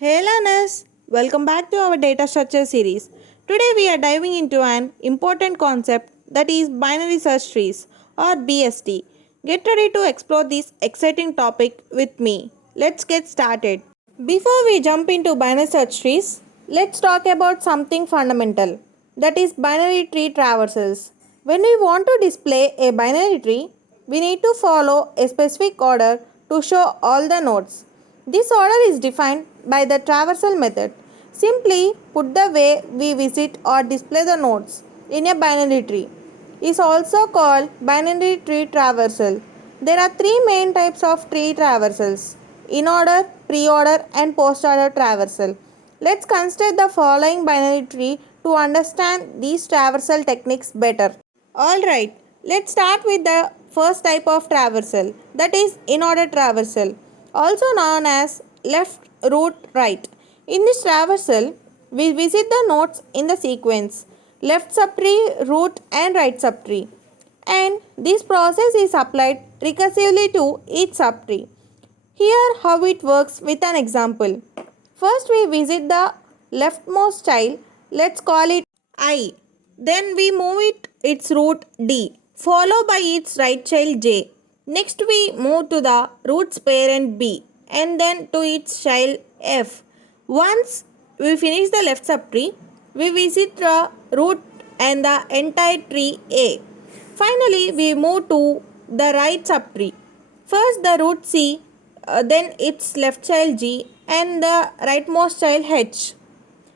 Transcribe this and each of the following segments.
Hey learners, welcome back to our data structure series. Today we are diving into an important concept that is binary search trees or BST. Get ready to explore this exciting topic with me. Let's get started. Before we jump into binary search trees, let's talk about something fundamental, that is binary tree traversals. When we want to display a binary tree, we need to follow a specific order to show all the nodes. This order is defined by the traversal method. Simply put, the way we visit or display the nodes in a binary tree is also called binary tree traversal. There are three main types of tree traversals: in-order, pre-order and post-order traversal. Let's consider the following binary tree to understand these traversal techniques better. Alright, let's start with the first type of traversal, that is in-order traversal, also known as left, root, right. In this traversal, we visit the nodes in the sequence left subtree, root and right subtree, and this process is applied recursively to each subtree. Here how it works with an example. First we visit the leftmost child, let's call it I. Then we move its root D, followed by its right child J. Next we move to the root's parent B and then to its child F. Once we finish the left subtree, we visit the root and the entire tree A. Finally, we move to the right subtree. First the root C, then its left child G and the rightmost child H.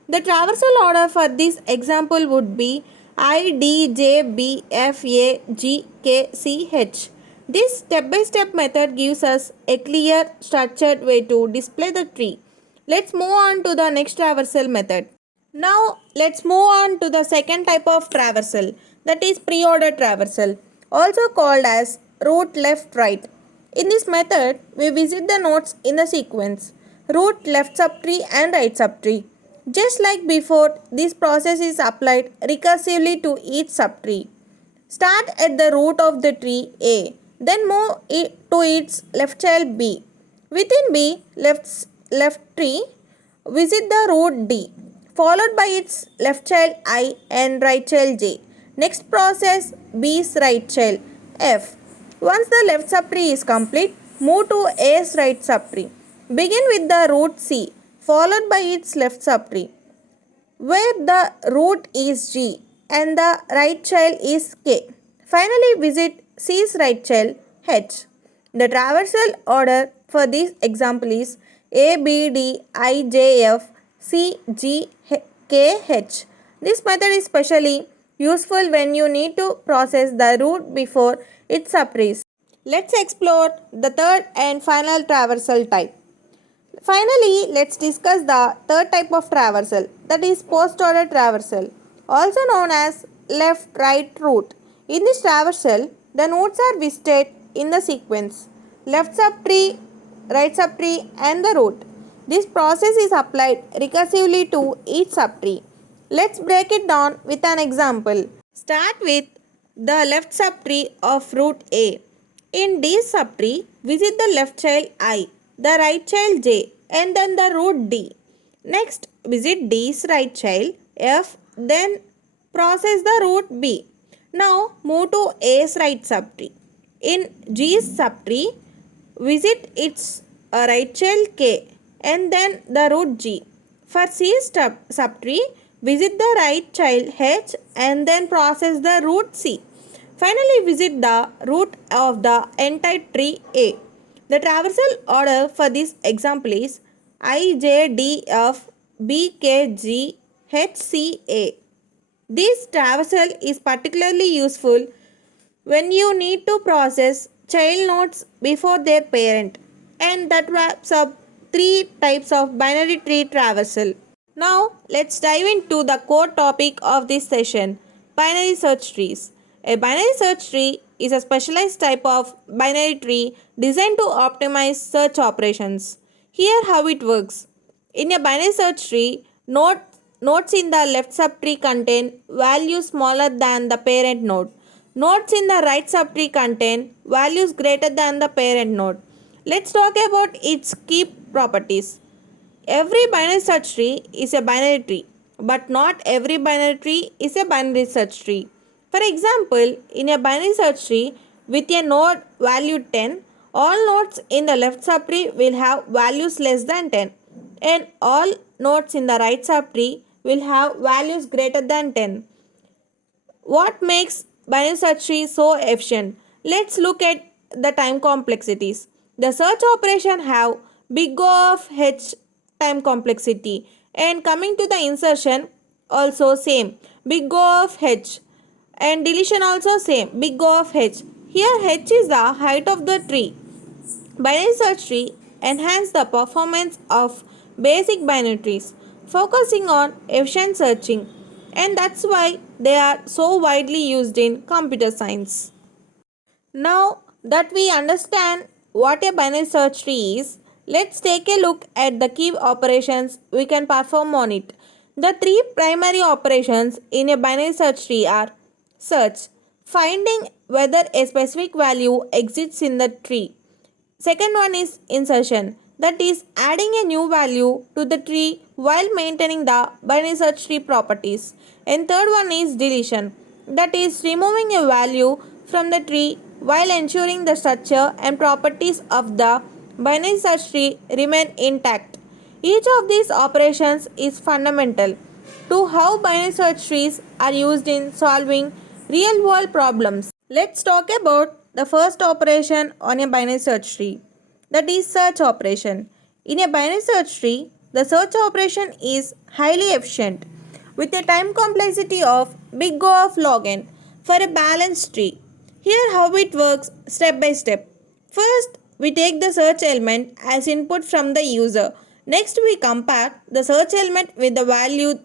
The traversal order for this example would be I, D, J, B, F, A, G, K, C, H. This step-by-step method gives us a clear, structured way to display the tree. Let's move on to the next traversal method. Now, let's move on to the second type of traversal, that is pre-order traversal, also called as root left right. In this method, we visit the nodes in the sequence root left subtree and right subtree. Just like before, this process is applied recursively to each subtree. Start at the root of the tree A, then move it to its left child B. Within B, left tree, visit the root D, followed by its left child I and right child J. Next process B's right child F. Once the left subtree is complete, move to A's right subtree. Begin with the root C, followed by its left subtree, where the root is G and the right child is K. Finally, visit C's right child H. The traversal order for this example is A, B, D, I, J, F, C, G, K, H. This method is especially useful when you need to process the root before its subtrees. Let's explore the third and final traversal type. Finally, let's discuss the third type of traversal, that is post-order traversal, also known as left-right root. In this traversal, the nodes are visited in the sequence left subtree, right subtree and the root. This process is applied recursively to each subtree. Let's break it down with an example. Start with the left subtree of root A. In D's subtree, visit the left child I, the right child J and then the root D. Next, visit D's right child F, then process the root B. Now, move to A's right subtree. In G's subtree, visit its right child K and then the root G. For C's subtree, visit the right child H and then process the root C. Finally, visit the root of the entire tree A. The traversal order for this example is I, J, D, F, B, K, G, H, C, A. This traversal is particularly useful when you need to process child nodes before their parent. And that wraps up three types of binary tree traversal. Now, let's dive into the core topic of this session, binary search trees. A binary search tree is a specialized type of binary tree designed to optimize search operations. Here how it works. In a binary search tree, nodes in the left subtree contain values smaller than the parent node. Nodes in the right subtree contain values greater than the parent node. Let's talk about its key properties. Every binary search tree is a binary tree, but not every binary tree is a binary search tree. For example, in a binary search tree with a node value 10, all nodes in the left subtree will have values less than 10, and all nodes in the right subtree will have values greater than 10. What makes binary search tree so efficient? Let's look at the time complexities. The search operation have big O of h time complexity, and coming to the insertion also same big O of h, and deletion also same big O of h. Here h is the height of the tree. Binary search tree enhance the performance of basic binary trees, focusing on efficient searching, and that's why they are so widely used in computer science. Now that we understand what a binary search tree is, let's take a look at the key operations we can perform on it. The three primary operations in a binary search tree are search, finding whether a specific value exists in the tree. Second one is insertion, that is adding a new value to the tree while maintaining the binary search tree properties. And third one is deletion, that is removing a value from the tree while ensuring the structure and properties of the binary search tree remain intact. Each of these operations is fundamental to how binary search trees are used in solving real world problems. Let's talk about the first operation on a binary search tree, that is search operation. In a binary search tree, the search operation is highly efficient with a time complexity of big O of log n for a balanced tree. Here how it works step by step. First, we take the search element as input from the user. Next, we compare the search element with the value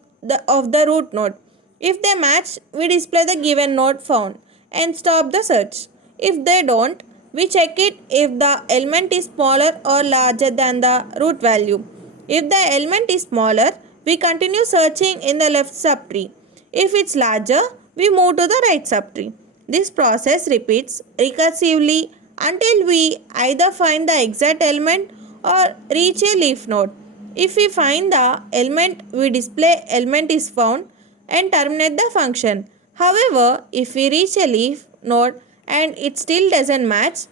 of the root node. If they match, we display the given node found and stop the search. If they don't, we check it if the element is smaller or larger than the root value. If the element is smaller, we continue searching in the left subtree. If it's larger, we move to the right subtree. This process repeats recursively until we either find the exact element or reach a leaf node. If we find the element, we display element is found and terminate the function. However, if we reach a leaf node and it still doesn't match,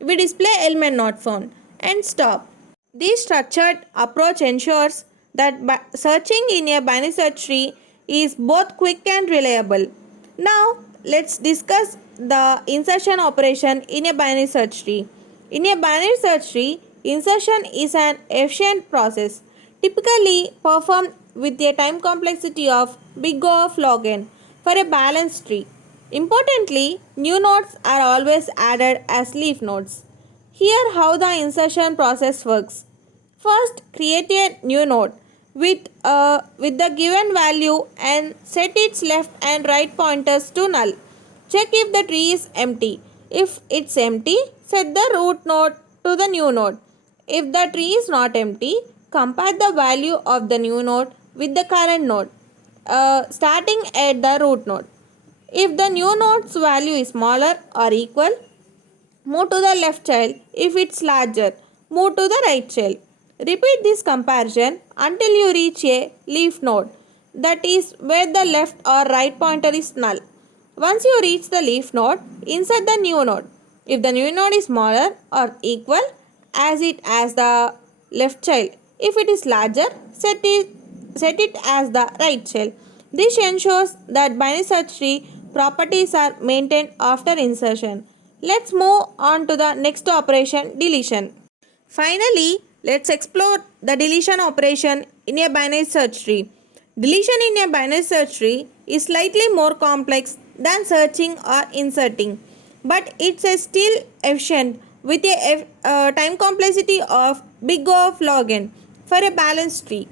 we display element not found and stop. This structured approach ensures that searching in a binary search tree is both quick and reliable. Now, let's discuss the insertion operation in a binary search tree. In a binary search tree, insertion is an efficient process, typically performed with a time complexity of big O of log n for a balanced tree. Importantly, new nodes are always added as leaf nodes. Here how the insertion process works. First, create a new node with the given value and set its left and right pointers to null. Check if the tree is empty. If it's empty, set the root node to the new node. If the tree is not empty, compare the value of the new node with the current node, starting at the root node. If the new node's value is smaller or equal, move to the left child. If it's larger, move to the right child. Repeat this comparison until you reach a leaf node, that is where the left or right pointer is null. Once you reach the leaf node, insert the new node. If the new node is smaller or equal as it as the left child. If it is larger, set it as the right child. This ensures that binary search tree properties are maintained after insertion. Let's move on to the next operation, deletion. Finally, let's explore the deletion operation in a binary search tree. Deletion in a binary search tree is slightly more complex than searching or inserting, but it's still efficient with a time complexity of big O of log n for a balanced tree.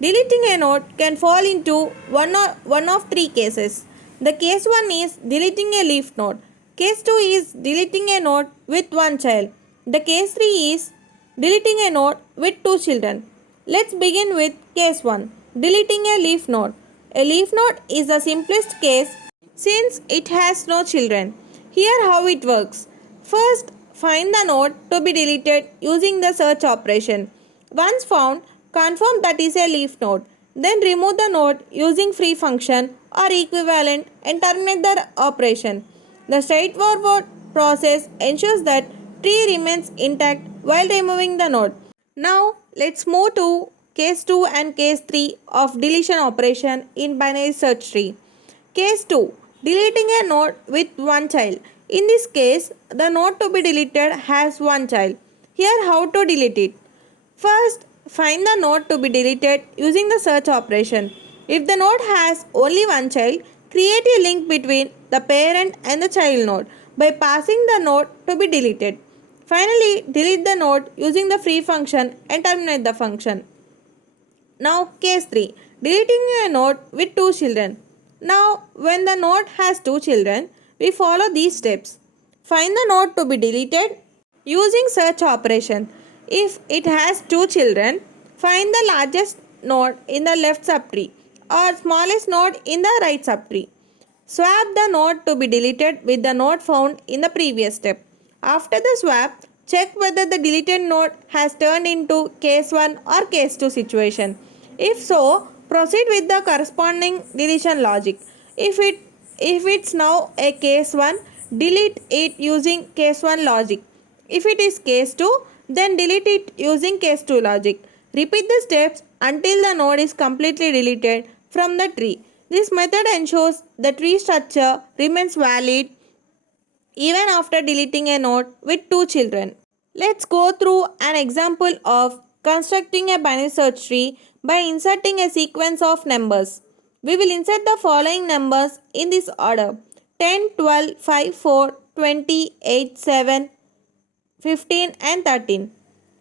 Deleting a node can fall into one of three cases. The case 1 is deleting a leaf node. Case 2 is deleting a node with one child. The case 3 is deleting a node with two children. Let's begin with case 1, deleting a leaf node. A leaf node is the simplest case since it has no children. Here how it works. First, find the node to be deleted using the search operation. Once found, confirm that is a leaf node. Then remove the node using free function or equivalent and terminate the operation. The straightforward process ensures that tree remains intact while removing the node. Now let's move to case 2 and case 3 of deletion operation in binary search tree. Case 2. Deleting a node with one child. In this case, the node to be deleted has one child. Here how to delete it. First, find the node to be deleted using the search operation. If the node has only one child, create a link between the parent and the child node by passing the node to be deleted. Finally, delete the node using the free function and terminate the function. Now case 3. Deleting a node with two children. Now when the node has two children, we follow these steps. Find the node to be deleted using search operation. If it has two children, find the largest node in the left subtree or smallest node in the right subtree. Swap the node to be deleted with the node found in the previous step. After the swap, check whether the deleted node has turned into case 1 or case 2 situation. If so, proceed with the corresponding deletion logic. If it's now a case 1, delete it using case 1 logic. If it is case 2, then delete it using case 2 logic. Repeat the steps until the node is completely deleted from the tree. This method ensures the tree structure remains valid even after deleting a node with two children. Let's go through an example of constructing a binary search tree by inserting a sequence of numbers. We will insert the following numbers in this order: 10, 12, 5, 4, 20, 8, 7, 15 and 13.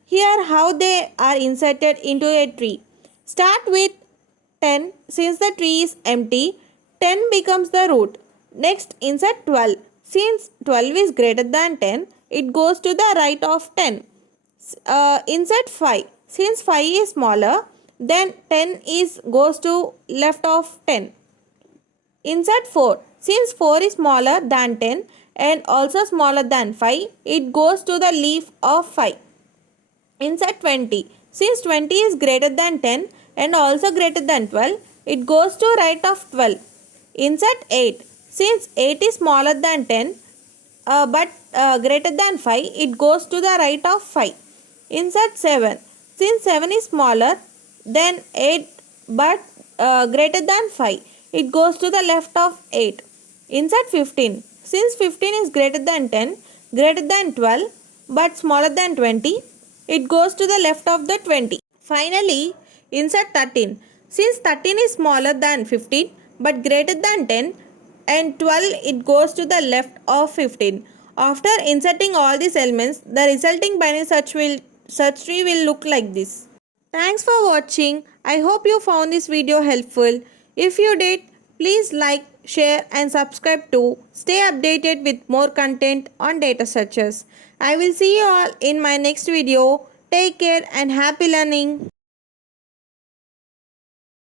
Here how they are inserted into a tree. Start with 10. Since the tree is empty, 10 becomes the root. Next insert 12. Since 12 is greater than 10, it goes to the right of 10. Insert 5. Since 5 is smaller, then 10 goes to left of 10. Insert 4. Since 4 is smaller than 10 and also smaller than 5, it goes to the leaf of 5. Insert 20. Since 20 is greater than 10 and also greater than 12, it goes to right of 12. Insert 8. Since 8 is smaller than 10 but greater than 5, it goes to the right of 5. Insert 7. Since 7 is smaller than 8 but greater than 5, it goes to the left of 8. Insert 15. Since 15 is greater than 10, greater than 12 but smaller than 20, it goes to the left of the 20. Finally, insert 13. Since 13 is smaller than 15 but greater than 10 and 12, it goes to the left of 15. After inserting all these elements, the resulting binary search tree will look like this. Thanks for watching. I hope you found this video helpful. If you did, please like, share and subscribe to stay updated with more content on data searches. I will see you all in my next video. Take care and happy learning.